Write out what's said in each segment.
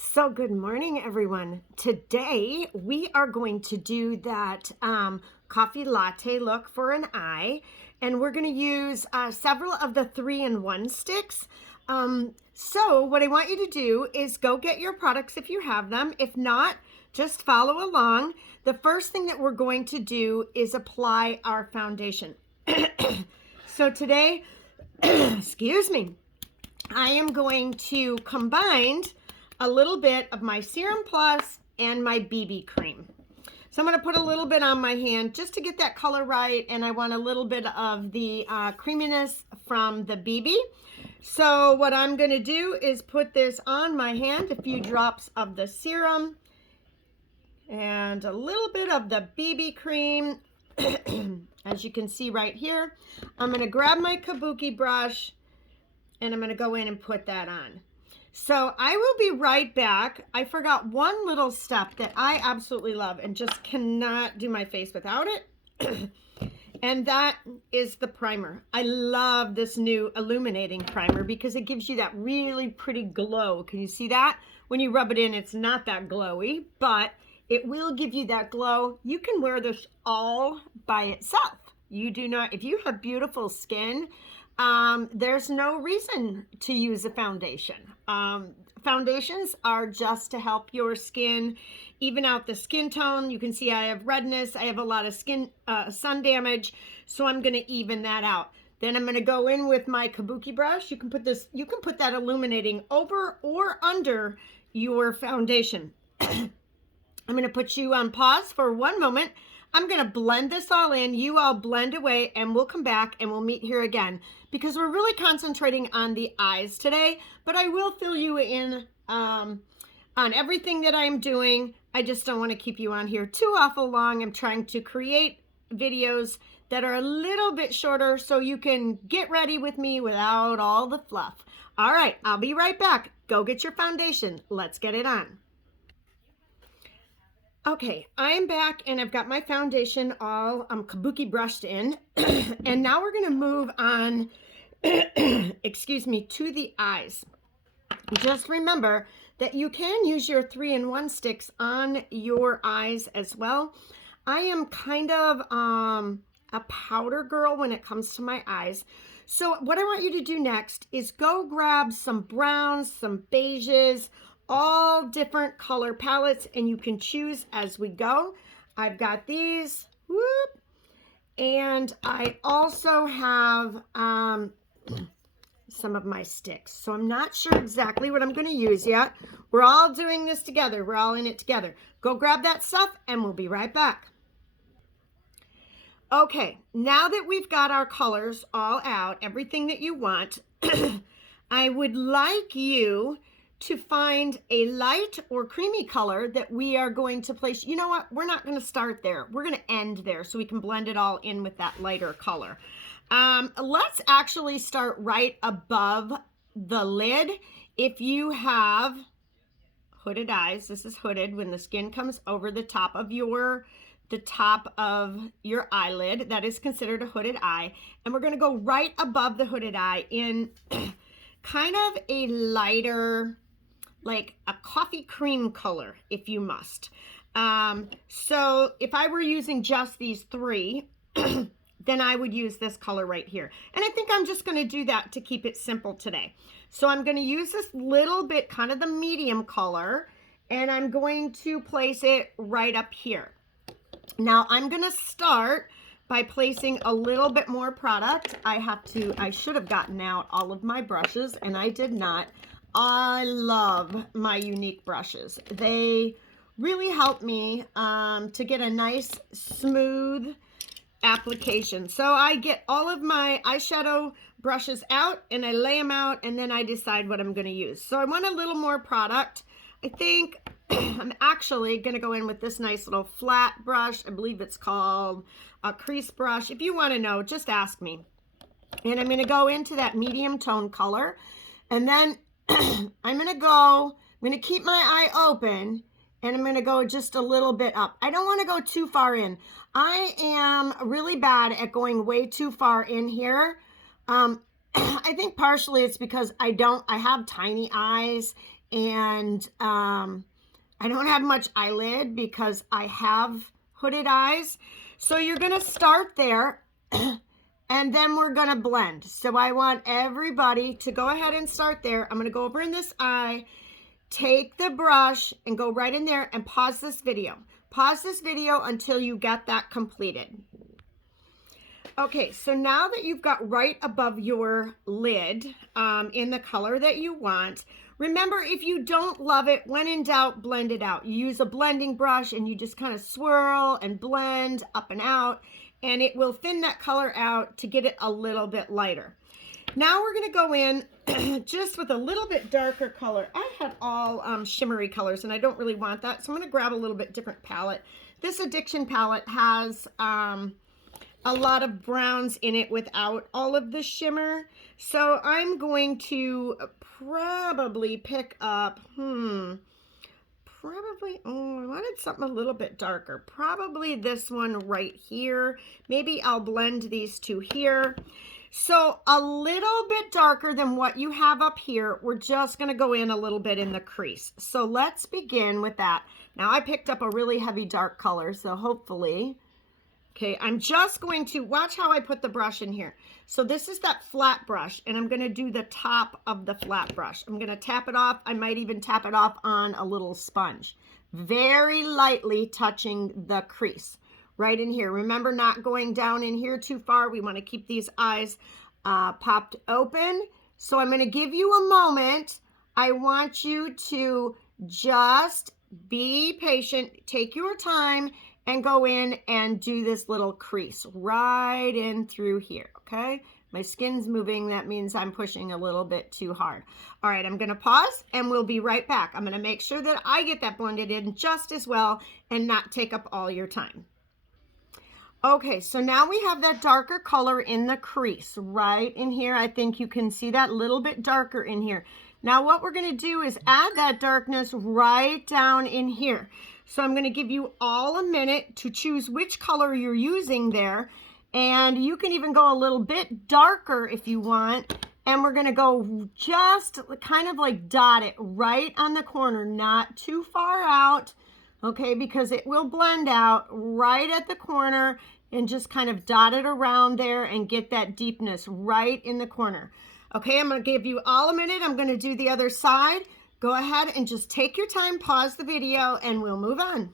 So good morning, everyone. Today we are going to do that coffee latte look for an eye, and we're going to use several of the 3-in-1 sticks. So what I want you to do is go get your products if you have them. If not, just follow along. The first thing that we're going to do is apply our foundation. So today, excuse me, I am going to combine a little bit of my Serum Plus and my BB cream. So I'm going to put a little bit on my hand just to get that color right, and I want a little bit of the creaminess from the BB. So what I'm going to do is put this on my hand, a few drops of the serum and a little bit of the BB cream. As you can see right here, I'm going to grab my kabuki brush and I'm going to go in and put that on. So I will be right back. I forgot one little step that I absolutely love and just cannot do my face without it. And that is the primer. I love this new illuminating primer because it gives you that really pretty glow. Can you see that? When you rub it in, it's not that glowy, but it will give you that glow. You can wear this all by itself. You do not, if you have beautiful skin, there's no reason to use a foundation. Foundations are just to help your skin even out the skin tone. You can see I have redness. I have a lot of skin sun damage, so I'm going to even that out. Then I'm going to go in with my kabuki brush. You can put that illuminating over or under your foundation. I'm going to put you on pause for one moment. I'm going to blend this all in. You all blend away, and we'll come back and we'll meet here again because we're really concentrating on the eyes today, but I will fill you in on everything that I'm doing. I just don't want to keep you on here too awful long. I'm trying to create videos that are a little bit shorter so you can get ready with me without all the fluff. All right, I'll be right back. Go get your foundation. Let's get it on. Okay, I'm back and I've got my foundation all kabuki brushed in. And now we're going to move on, excuse me, to the eyes. Just remember that you can use your 3-in-1 sticks on your eyes as well. I am kind of a powder girl when it comes to my eyes. So what I want you to do next is go grab some browns, some beiges, all different color palettes, and you can choose as we go. I've got these, whoop, and I also have some of my sticks. So I'm not sure exactly what I'm going to use yet. We're all doing this together. We're all in it together. Go grab that stuff and we'll be right back. Okay, now that we've got our colors all out, everything that you want, I would like you to find a light or creamy color that we are going to place. You know what? We're not going to start there. We're going to end there so we can blend it all in with that lighter color. Let's actually start right above the lid. If you have hooded eyes, this is hooded when the skin comes over the top of your eyelid. That is considered a hooded eye. And we're going to go right above the hooded eye in kind of a lighter, like a coffee cream color, if you must. So if I were using just these three, then I would use this color right here. And I think I'm just going to do that to keep it simple today. So I'm going to use this little bit, kind of the medium color, and I'm going to place it right up here. Now I'm going to start by placing a little bit more product. I should have gotten out all of my brushes, and I did not. I love my Younique brushes. They really help me to get a nice smooth application. So I get all of my eyeshadow brushes out and I lay them out, and then I decide what I'm going to use. So I want a little more product. I think I'm actually going to go in with this nice little flat brush. I believe it's called a crease brush. If you want to know, just ask me. And I'm going to go into that medium tone color, and then I'm going to keep my eye open, and I'm going to go just a little bit up. I don't want to go too far in. I am really bad at going way too far in here. I think partially it's because I have tiny eyes, and I don't have much eyelid because I have hooded eyes. So you're gonna start there and then we're gonna blend. So I want everybody to go ahead and start there. I'm gonna go over in this eye, take the brush and go right in there and pause this video. Pause this video until you get that completed. Okay, so now that you've got right above your lid in the color that you want, remember, if you don't love it, when in doubt, blend it out. You use a blending brush and you just kind of swirl and blend up and out, and it will thin that color out to get it a little bit lighter. Now we're gonna go in just with a little bit darker color. I had all shimmery colors and I don't really want that, so I'm gonna grab a little bit different palette. This Addiction palette has a lot of browns in it without all of the shimmer. So I'm going to probably pick up, I wanted something a little bit darker. Probably this one right here. Maybe I'll blend these two here. So a little bit darker than what you have up here. We're just gonna go in a little bit in the crease. So let's begin with that. Now I picked up a really heavy dark color, so hopefully, okay, I'm just going to, watch how I put the brush in here. So this is that flat brush, and I'm gonna do the top of the flat brush. I'm gonna tap it off. I might even tap it off on a little sponge. Very lightly touching the crease right in here. Remember, not going down in here too far. We wanna keep these eyes popped open. So I'm gonna give you a moment. I want you to just be patient, take your time, and go in and do this little crease right in through here, okay? My skin's moving, that means I'm pushing a little bit too hard. All right, I'm gonna pause and we'll be right back. I'm gonna make sure that I get that blended in just as well and not take up all your time. Okay, so now we have that darker color in the crease right in here. I think you can see that little bit darker in here. Now what we're gonna do is add that darkness right down in here. So I'm gonna give you all a minute to choose which color you're using there. And you can even go a little bit darker if you want. And we're gonna go just kind of like dot it right on the corner, not too far out, okay? Because it will blend out right at the corner, and just kind of dot it around there and get that deepness right in the corner. Okay, I'm gonna give you all a minute. I'm gonna do the other side. Go ahead and just take your time, pause the video, and we'll move on.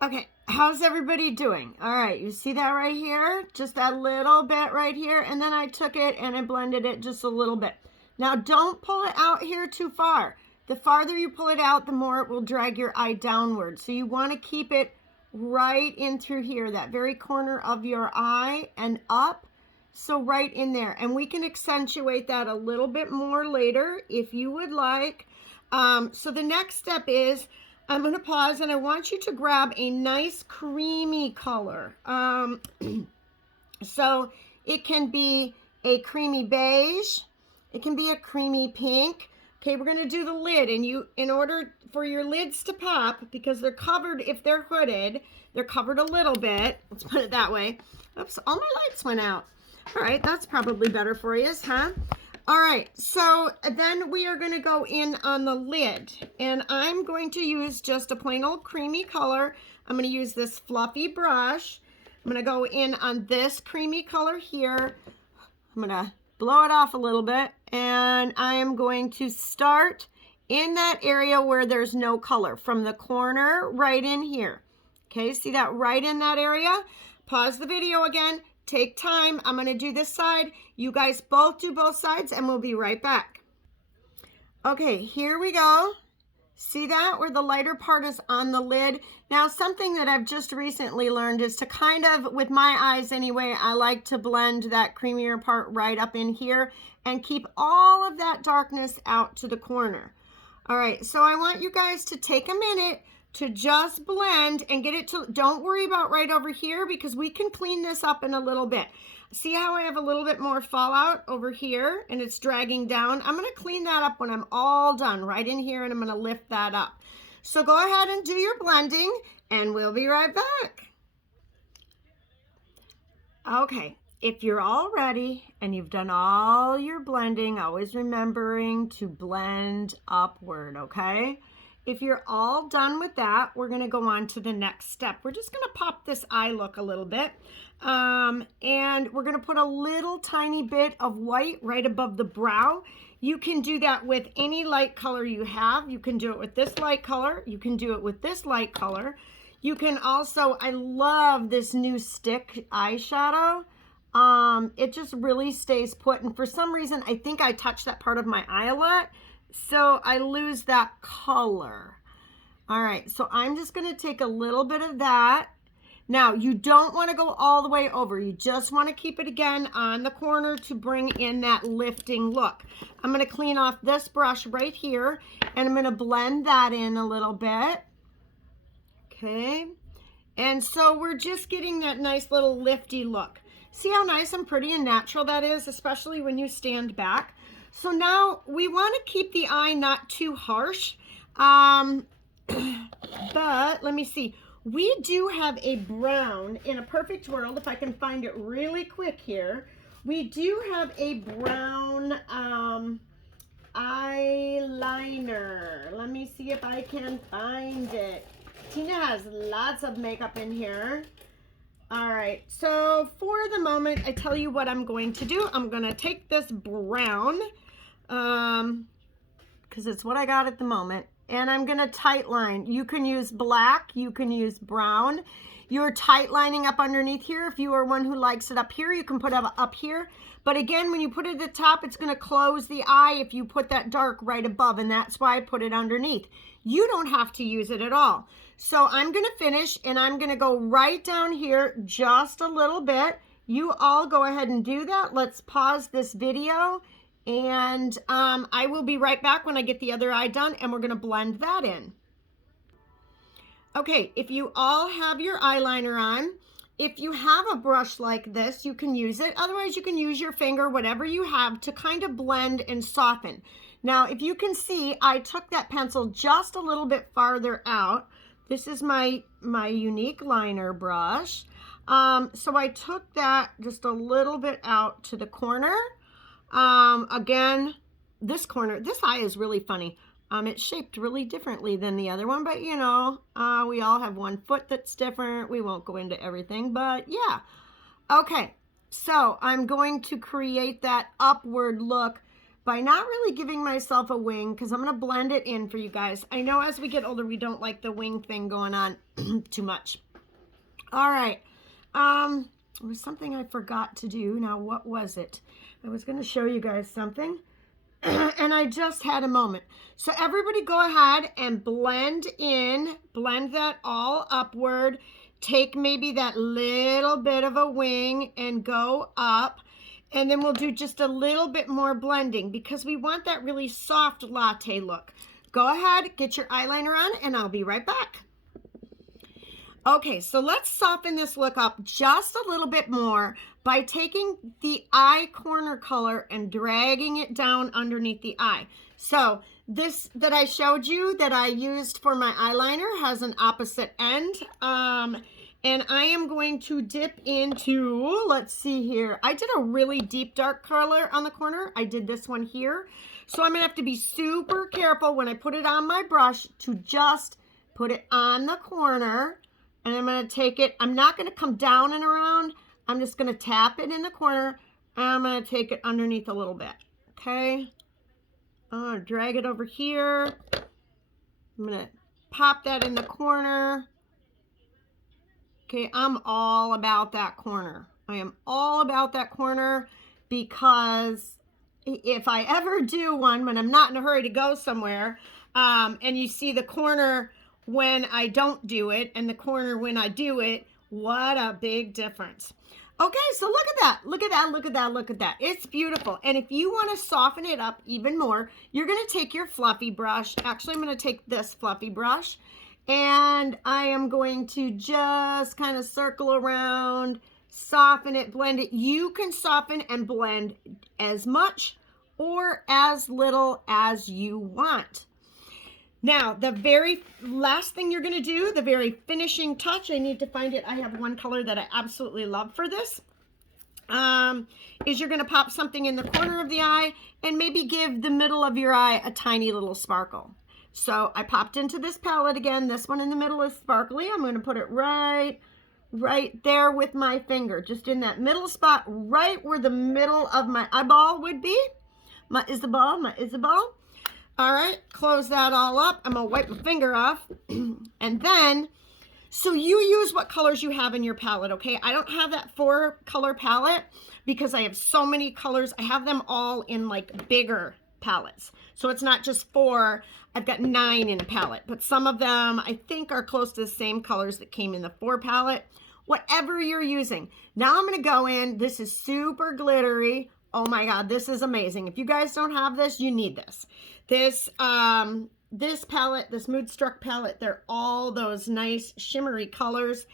Okay, how's everybody doing? All right, you see that right here? Just that little bit right here, and then I took it and I blended it just a little bit. Now don't pull it out here too far. The farther you pull it out, the more it will drag your eye downward. So you want to keep it right in through here, that very corner of your eye and up. So right in there, and we can accentuate that a little bit more later if you would like. So the next step is, I'm gonna pause and I want you to grab a nice creamy color. So it can be a creamy beige, it can be a creamy pink. Okay, we're gonna do the lid, and in order for your lids to pop, because they're covered, if they're hooded, they're covered a little bit, let's put it that way. Oops, all my lights went out. All right, that's probably better for you, huh? All right, so then we are gonna go in on the lid, and I'm going to use just a plain old creamy color. I'm gonna use this fluffy brush. I'm gonna go in on this creamy color here. I'm gonna blow it off a little bit, and I am going to start in that area where there's no color, from the corner right in here. Okay, see that right in that area? Pause the video again. Take time. I'm going to do this side. You guys both do both sides, and we'll be right back. Okay, here we go. See that? Where the lighter part is on the lid. Now, something that I've just recently learned is to kind of, with my eyes anyway, I like to blend that creamier part right up in here and keep all of that darkness out to the corner. All right, so I want you guys to take a minute to just blend and get it to, don't worry about right over here, because we can clean this up in a little bit. See how I have a little bit more fallout over here and it's dragging down? I'm gonna clean that up when I'm all done right in here, and I'm gonna lift that up. So go ahead and do your blending and we'll be right back. Okay, if you're all ready and you've done all your blending, always remembering to blend upward, okay? If you're all done with that, we're gonna go on to the next step. We're just gonna pop this eye look a little bit. And we're gonna put a little tiny bit of white right above the brow. You can do that with any light color you have. You can do it with this light color. You can do it with this light color. You can also, I love this new stick eyeshadow. It just really stays put. And for some reason, I think I touch that part of my eye a lot, so I lose that color. All right, so I'm just gonna take a little bit of that. Now, you don't want to go all the way over. You just want to keep it again on the corner to bring in that lifting look. I'm going to clean off this brush right here, and I'm going to blend that in a little bit. Okay. And so we're just getting that nice little lifty look. See how nice and pretty and natural that is, especially when you stand back. So now we want to keep the eye not too harsh. But let me see. We do have a brown, in a perfect world, if I can find it really quick here, we do have a brown eyeliner. Let me see if I can find it. Tina has lots of makeup in here. All right, so for the moment, I tell you what I'm going to do. I'm gonna take this brown, because it's what I got at the moment, and I'm gonna tight line. You can use black, you can use brown. You're tight lining up underneath here. If you are one who likes it up here, you can put it up here. But again, when you put it at the top, it's gonna close the eye if you put that dark right above, and that's why I put it underneath. You don't have to use it at all. So I'm gonna finish, and I'm gonna go right down here just a little bit. You all go ahead and do that. Let's pause this video. And I will be right back when I get the other eye done, and we're gonna blend that in. Okay, if you all have your eyeliner on, if you have a brush like this, you can use it. Otherwise, you can use your finger, whatever you have, to kind of blend and soften. Now, if you can see, I took that pencil just a little bit farther out. This is my unique liner brush. So I took that just a little bit out to the corner. Again, this corner, this eye is really funny. It's shaped really differently than the other one, but you know, we all have one foot that's different. We won't go into everything, but yeah. Okay, so I'm going to create that upward look by not really giving myself a wing, because I'm going to blend it in for you guys. I know as we get older, we don't like the wing thing going on too much. All right. There was something I forgot to do. Now, what was it? I was going to show you guys something, and I just had a moment. So everybody go ahead and blend in, blend that all upward. Take maybe that little bit of a wing and go up. And then we'll do just a little bit more blending because we want that really soft latte look. Go ahead, get your eyeliner on, and I'll be right back. Okay, so let's soften this look up just a little bit more by taking the eye corner color and dragging it down underneath the eye. So this that I showed you that I used for my eyeliner has an opposite end. And I am going to dip into, let's see here. I did a really deep dark color on the corner. I did this one here. So I'm gonna have to be super careful when I put it on my brush to just put it on the corner. And I'm gonna take it, I'm not gonna come down and around. I'm just gonna tap it in the corner, and I'm gonna take it underneath a little bit, okay? I'm gonna drag it over here. I'm gonna pop that in the corner. Okay, I'm all about that corner. I am all about that corner because if I ever do one when I'm not in a hurry to go somewhere, and you see the corner when I don't do it and the corner when I do it, what a big difference. Okay, so look at that, look at that, look at that, look at that. It's beautiful. And if you want to soften it up even more, you're going to take your fluffy brush. Actually, I'm going to take this fluffy brush, and I am going to just kind of circle around, soften it, blend it. You can soften and blend as much or as little as you want. Now, the very last thing you're going to do, the very finishing touch, I need to find it. I have one color that I absolutely love for this. is you're going to pop something in the corner of the eye and maybe give the middle of your eye a tiny little sparkle. So I popped into this palette again. This one in the middle is sparkly. I'm going to put it right there with my finger, just in that middle spot, right where the middle of my eyeball would be. My Isabel. All right, close that all up. I'm going to wipe my finger off. And then, so you use what colors you have in your palette, okay? I don't have that 4-color palette because I have so many colors. I have them all in like bigger palettes. So it's not just 4. I've got 9 in a palette, but some of them I think are close to the same colors that came in the 4 palette. Whatever you're using. Now I'm going to go in. This is super glittery. Oh my God, this is amazing. If you guys don't have this, you need this. This palette, this Moodstruck palette, they're all those nice shimmery colors.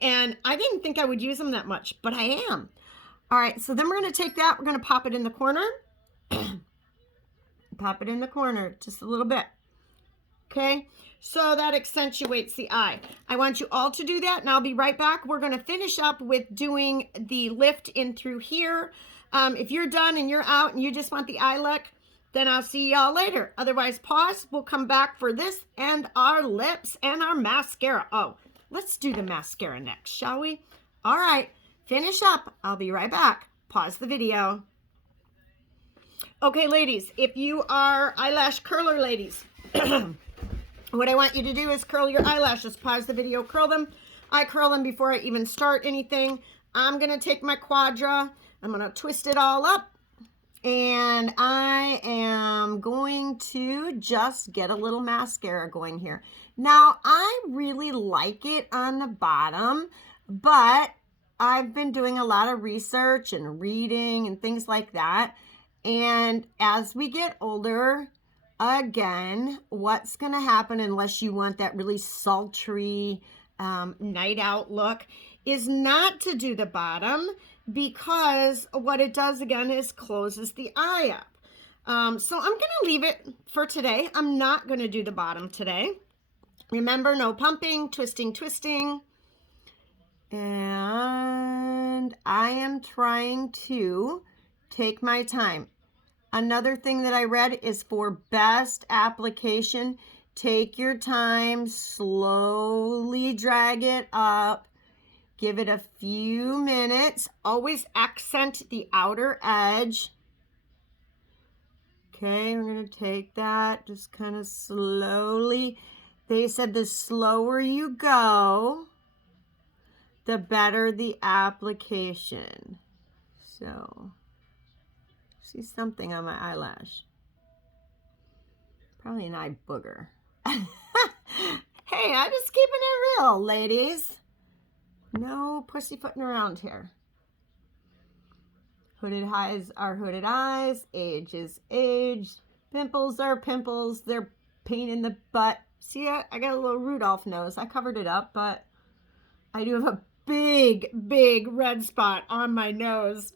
And I didn't think I would use them that much, but I am. All right, so then we're going to take that. We're going to pop it in the corner. Pop it in the corner just a little bit. Okay, so that accentuates the eye. I want you all to do that, and I'll be right back. We're going to finish up with doing the lift in through here. If you're done and you're out and you just want the eye look, then I'll see y'all later. Otherwise, pause. We'll come back for this and our lips and our mascara. Oh, let's do the mascara next, shall we? All right, finish up. I'll be right back. Pause the video. Okay, ladies, if you are eyelash curler ladies, what I want you to do is curl your eyelashes. Pause the video, curl them. I curl them before I even start anything. I'm going to take my Quadra. I'm going to twist it all up. And I am going to just get a little mascara going here. Now, I really like it on the bottom, but I've been doing a lot of research and reading and things like that. And as we get older, again, what's going to happen unless you want that really sultry night out look is not to do the bottom, because what it does again is closes the eye up. So I'm going to leave it for today. I'm not going to do the bottom today. Remember, no pumping, twisting. And I am trying to take my time. Another thing that I read is for best application, take your time, slowly drag it up, give it a few minutes, always accent the outer edge. Okay, we're going to take that just kind of slowly. They said the slower you go, the better the application. So, see something on my eyelash. Probably an eye booger. Hey, I'm just keeping it real, ladies. No pussyfooting around here. Hooded eyes are hooded eyes. Age is age. Pimples are pimples. They're pain in the butt. See, I got a little Rudolph nose. I covered it up, but I do have a big red spot on my nose.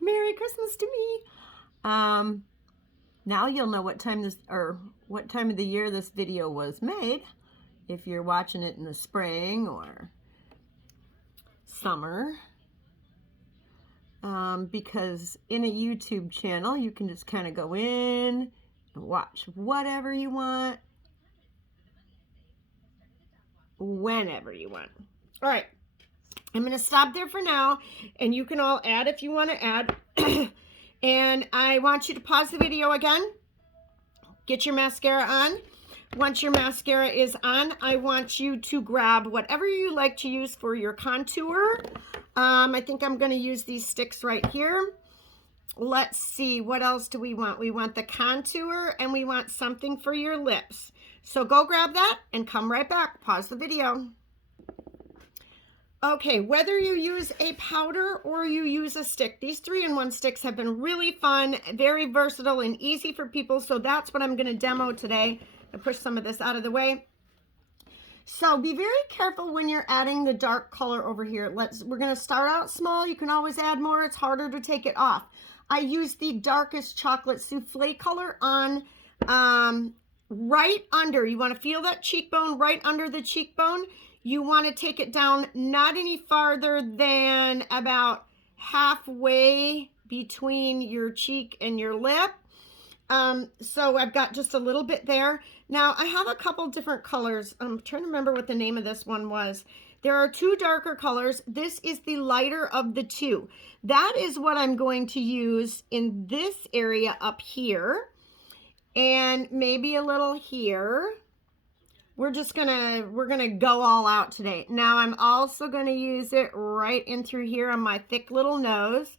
Merry Christmas to me. Now you'll know what time of the year this video was made, if you're watching it in the spring or summer, because in a YouTube channel you can just kind of go in and watch whatever you want, whenever you want. All right, I'm going to stop there for now, and you can all add if you want to add. And I want you to pause the video again, get your mascara on. Once your mascara is on, I want you to grab whatever you like to use for your contour. I think I'm going to use these sticks right here. Let's see, what else do we want? We want the contour, and we want something for your lips. So go grab that and come right back. Pause the video. Okay, whether you use a powder or you use a stick, these 3-in-1 sticks have been really fun, very versatile, and easy for people. So that's what I'm going to demo today. I push some of this out of the way. So be very careful when you're adding the dark color over here. We're going to start out small. You can always add more. It's harder to take it off. I use the darkest chocolate souffle color on right under. You want to feel that cheekbone right under the cheekbone. You want to take it down not any farther than about halfway between your cheek and your lip. So I've got just a little bit there. Now I have a couple different colors. I'm trying to remember what the name of this one was. There are two darker colors. This is the lighter of the two. That is what I'm going to use in this area up here, and maybe a little here. We're gonna go all out today. Now I'm also gonna use it right in through here on my thick little nose,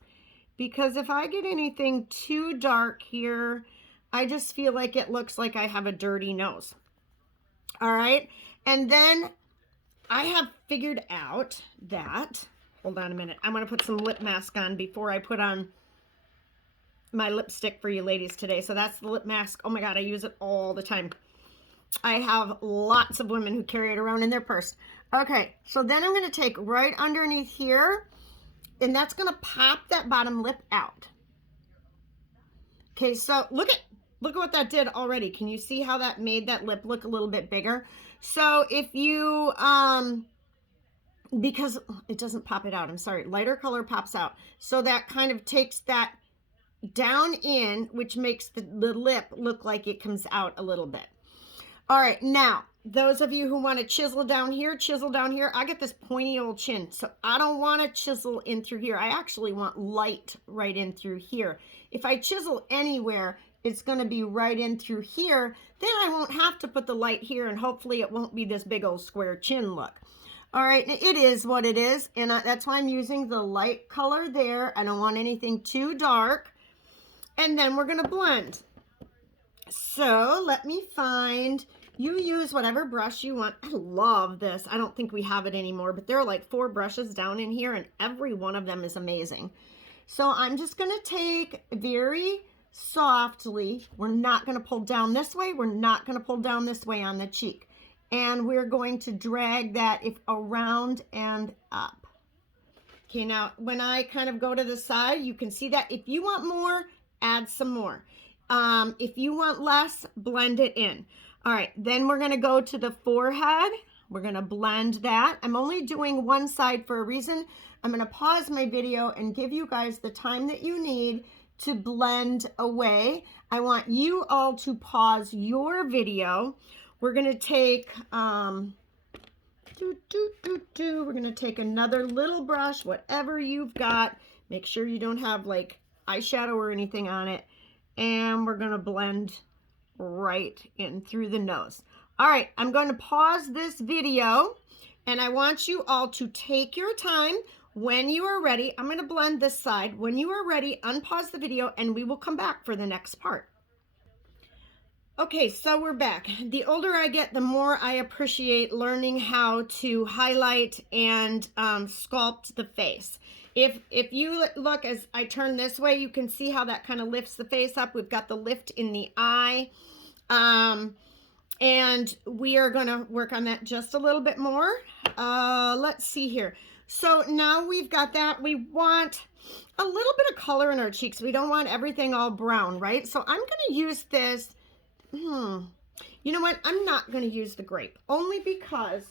because if I get anything too dark here, I just feel like it looks like I have a dirty nose. All right, and then I have figured out that, hold on a minute, I'm gonna put some lip mask on before I put on my lipstick for you ladies today. So that's the lip mask. Oh my God, I use it all the time. I have lots of women who carry it around in their purse. Okay, so then I'm gonna take right underneath here, and that's gonna pop that bottom lip out. Okay, so look at what that did already. Can you see how that made that lip look a little bit bigger? So if you, because it doesn't pop it out, I'm sorry, lighter color pops out. So that kind of takes that down in, which makes the lip look like it comes out a little bit. All right, now, those of you who want to chisel down here, I get this pointy old chin, so I don't want to chisel in through here. I actually want light right in through here. If I chisel anywhere, it's going to be right in through here. Then I won't have to put the light here, and hopefully it won't be this big old square chin look. All right, it is what it is, and that's why I'm using the light color there. I don't want anything too dark. And then we're going to blend. So let me find, you use whatever brush you want. I love this. I don't think we have it anymore, but there are like 4 brushes down in here, and every one of them is amazing. So I'm just going to take very softly. We're not going to pull down this way. We're not going to pull down this way on the cheek. And we're going to drag that around and up. Okay, now when I kind of go to the side, you can see that if you want more, add some more. If you want less, blend it in. All right, then we're going to go to the forehead. We're going to blend that. I'm only doing one side for a reason. I'm going to pause my video and give you guys the time that you need to blend away. I want you all to pause your video. We're going to take, we're going to take another little brush, whatever you've got. Make sure you don't have like eyeshadow or anything on it. And we're going to blend right in through the nose. All right, I'm going to pause this video, and I want you all to take your time. When you are ready, I'm going to blend this side. When you are ready, unpause the video, and we will come back for the next part. Okay, so we're back. The older I get, the more I appreciate learning how to highlight and sculpt the face. If you look, as I turn this way, you can see how that kind of lifts the face up. We've got the lift in the eye. And we are going to work on that just a little bit more. Let's see here. So now we've got that. We want a little bit of color in our cheeks. We don't want everything all brown, right? So I'm going to use this. You know what? I'm not going to use the grape, only because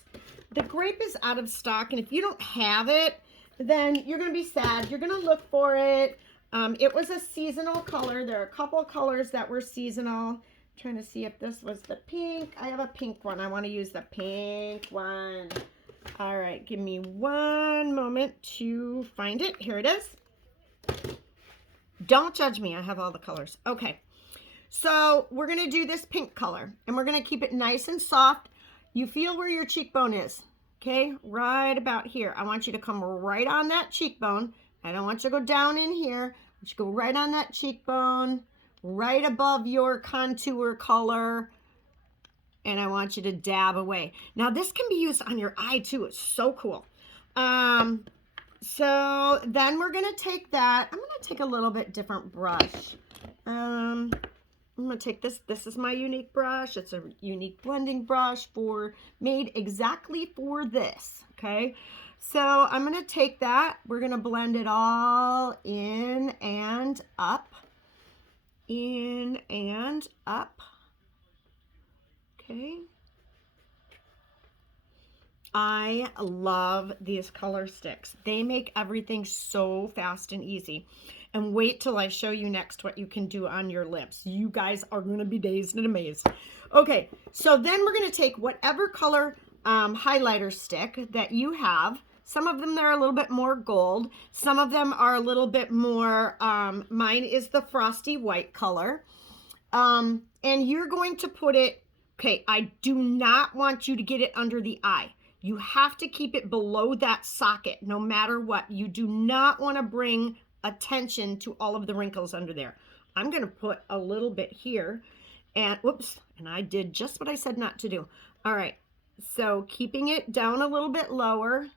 the grape is out of stock. And if you don't have it, then you're going to be sad. You're going to look for it. It was a seasonal color. There are a couple of colors that were seasonal. I'm trying to see if this was the pink. I have a pink one. I want to use the pink one. All right, give me one moment to find it. Here it is. Don't judge me. I have all the colors. Okay. So we're going to do this pink color, and we're going to keep it nice and soft. You feel where your cheekbone is, okay? Right about here. I want you to come right on that cheekbone. I don't want you to go down in here. I want you to go right on that cheekbone, right above your contour color, and I want you to dab away. Now, this can be used on your eye, too. It's so cool. So then we're going to take that. I'm going to take a little bit different brush. I'm going to take this. This is my unique brush. It's a unique blending brush made exactly for this, okay? So I'm going to take that. We're going to blend it all in and up. In and up. Okay. I love these color sticks. They make everything so fast and easy. And wait till I show you next what you can do on your lips. You guys are going to be dazed and amazed. Okay, so then we're going to take whatever color highlighter stick that you have. Some of them are a little bit more gold. Some of them are a little bit more, mine is the frosty white color. And you're going to put it, okay, I do not want you to get it under the eye. You have to keep it below that socket no matter what. You do not want to bring attention to all of the wrinkles under there. I'm going to put a little bit here and whoops, and I did just what I said not to do. All right, so keeping it down a little bit lower,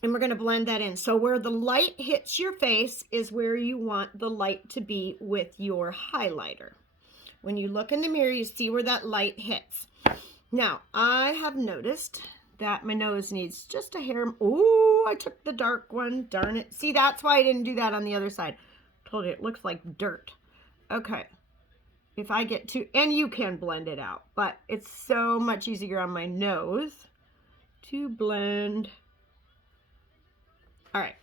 and we're going to blend that in. So where the light hits your face is where you want the light to be with your highlighter. When you look in the mirror, you see where that light hits. Now, I have noticed that my nose needs just a hair. Oh, I took the dark one. Darn it. See, that's why I didn't do that on the other side. Told you, it looks like dirt. Okay. If I get too, and you can blend it out, but it's so much easier on my nose to blend. All right.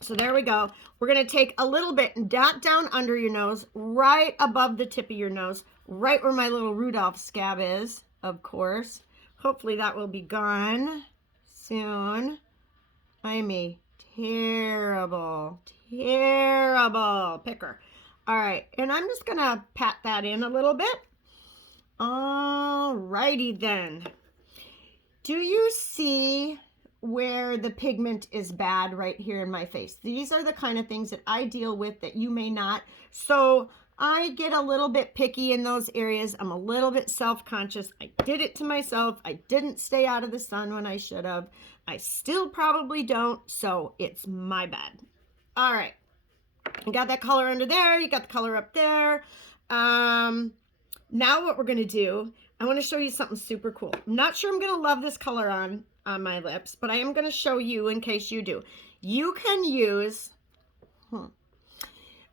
So there we go. We're going to take a little bit and dot down under your nose, right above the tip of your nose, right where my little Rudolph scab is, of course. Hopefully that will be gone soon. I'm a terrible picker. All right, and I'm just going to pat that in a little bit. All righty then. Do you see where the pigment is bad right here in my face? These are the kind of things that I deal with that you may not. So I get a little bit picky in those areas. I'm a little bit self-conscious. I did it to myself. I didn't stay out of the sun when I should have. I still probably don't, so it's my bad. All right. You got that color under there. You got the color up there. Now what we're going to do, I want to show you something super cool. I'm not sure I'm going to love this color on my lips, but I am going to show you in case you do. You can use,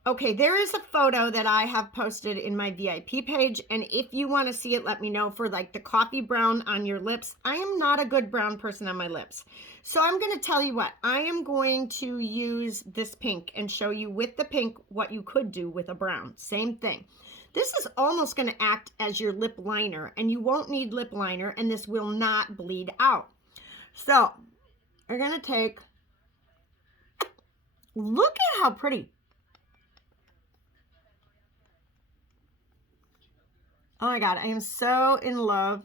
okay, there is a photo that I have posted in my VIP page, and if you want to see it, let me know, for like the coffee brown on your lips. I am not a good brown person on my lips. So I'm going to tell you what, I am going to use this pink and show you with the pink what you could do with a brown. Same thing. This is almost going to act as your lip liner, and you won't need lip liner, and this will not bleed out. So we're going to take, look at how pretty. Oh my God, I am so in love.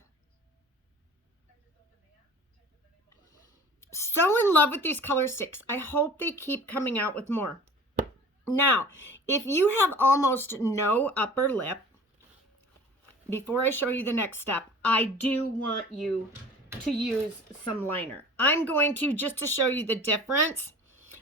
So in love with these color sticks. I hope they keep coming out with more. Now, if you have almost no upper lip, before I show you the next step, I do want you to use some liner. I'm going to, just to show you the difference,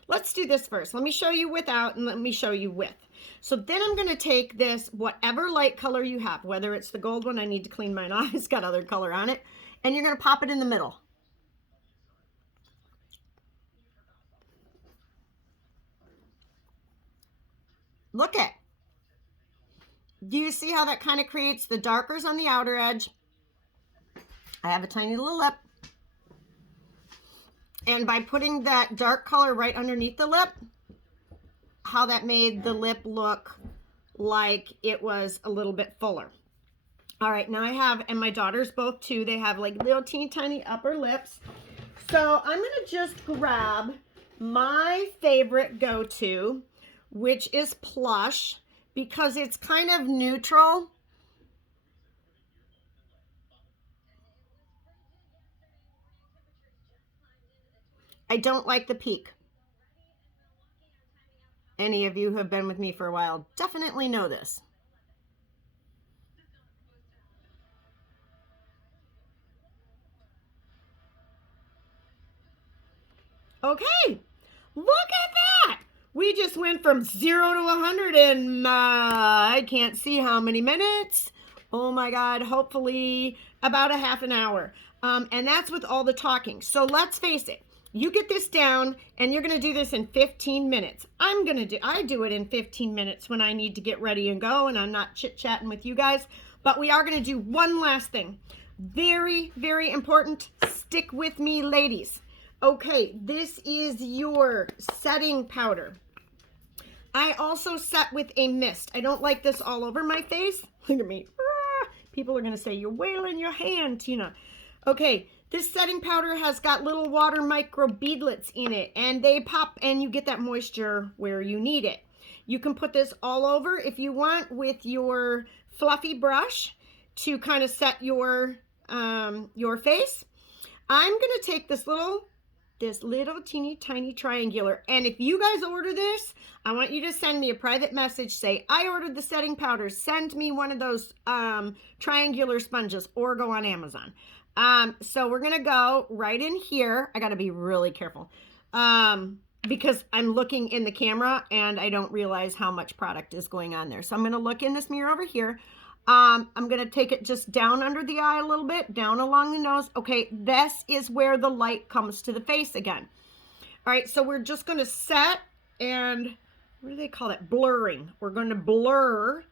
let's do this first. Let me show you without and let me show you with. So then I'm going to take this, whatever light color you have, whether it's the gold one, I need to clean mine off, it's got other color on it, and you're going to pop it in the middle. Look at, do you see how that kind of creates the darkers on the outer edge? I have a tiny little lip. And by putting that dark color right underneath the lip, how that made the lip look like it was a little bit fuller. All right, now I have, and my daughters both too, they have like little teeny tiny upper lips. So I'm gonna just grab my favorite go-to, which is Plush, because it's kind of neutral. I don't like the peak. Any of you who have been with me for a while definitely know this. Okay, look at that. We just went from 0 to 100 in, I can't see how many minutes. Oh my God, hopefully about a half an hour. And that's with all the talking. So let's face it. You get this down and you're going to do this in 15 minutes. I do it in 15 minutes when I need to get ready and go and I'm not chit-chatting with you guys. But we are going to do one last thing. Very, very important. Stick with me, ladies. Okay, this is your setting powder. I also set with a mist. I don't like this all over my face. Look at me. People are going to say, you're wailing your hand, Tina. Okay, this setting powder has got little water micro beadlets in it, and they pop and you get that moisture where you need it. You can put this all over if you want with your fluffy brush to kind of set your face. I'm going to take this little teeny tiny triangular, and if you guys order this, I want you to send me a private message, say I ordered the setting powder, send me one of those triangular sponges, or go on Amazon. So we're gonna go right in here. I gotta be really careful because I'm looking in the camera and I don't realize how much product is going on there. So I'm gonna look in this mirror over here. I'm going to take it just down under the eye a little bit, down along the nose. Okay, this is where the light comes to the face again. All right, so we're just going to set and, what do they call it? Blurring. We're going to blur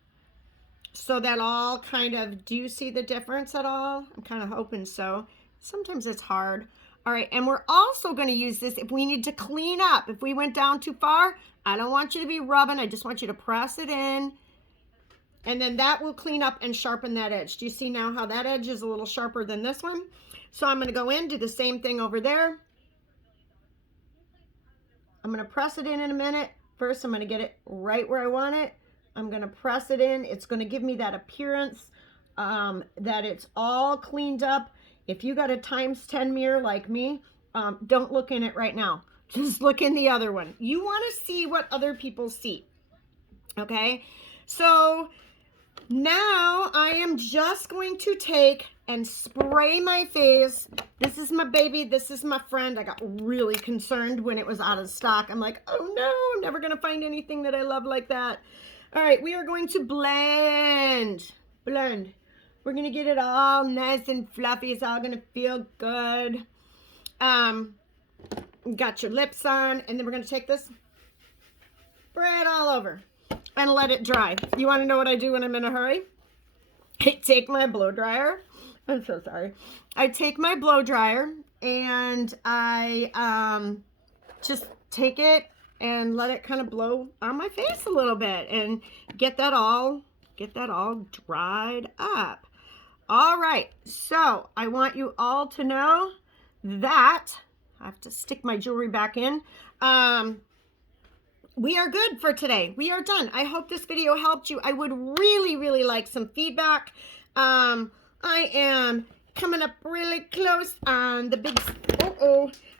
so that all kind of, do you see the difference at all? I'm kind of hoping so. Sometimes it's hard. All right, and we're also going to use this if we need to clean up. If we went down too far, I don't want you to be rubbing. I just want you to press it in. And then that will clean up and sharpen that edge. Do you see now how that edge is a little sharper than this one? So I'm going to go in, do the same thing over there. I'm going to press it in a minute. First, I'm going to get it right where I want it. I'm going to press it in. It's going to give me that appearance that it's all cleaned up. If you got a ×10 mirror like me, don't look in it right now. Just look in the other one. You want to see what other people see. Okay? So now I am just going to take and spray my face. This is my baby. This is my friend. I got really concerned when it was out of stock. I'm like, oh no, I'm never going to find anything that I love like that. All right, we are going to blend. Blend. We're going to get it all nice and fluffy. It's all going to feel good. Got your lips on, and then we're going to take this, spray it all over, and let it dry. You want to know what I do when I'm in a hurry? I take my blow dryer. I'm so sorry. I take my blow dryer and I just take it and let it kind of blow on my face a little bit and get that all dried up. All right. So I want you all to know that I have to stick my jewelry back in. We are good for today. We are done. I hope this video helped you. I would really, really like some feedback. I am coming up really close on the big,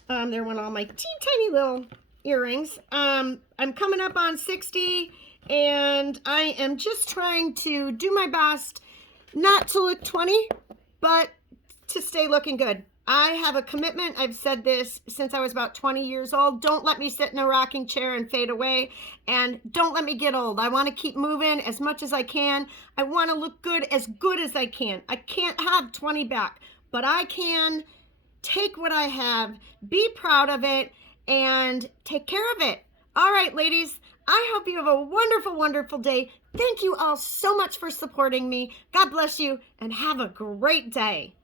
there went all my teeny tiny little earrings. I'm coming up on 60 and I am just trying to do my best not to look 20, but to stay looking good. I have a commitment. I've said this since I was about 20 years old. Don't let me sit in a rocking chair and fade away. And don't let me get old. I want to keep moving as much as I can. I want to look good as I can. I can't have 20 back, but I can take what I have, be proud of it, and take care of it. All right, ladies. I hope you have a wonderful, wonderful day. Thank you all so much for supporting me. God bless you and have a great day.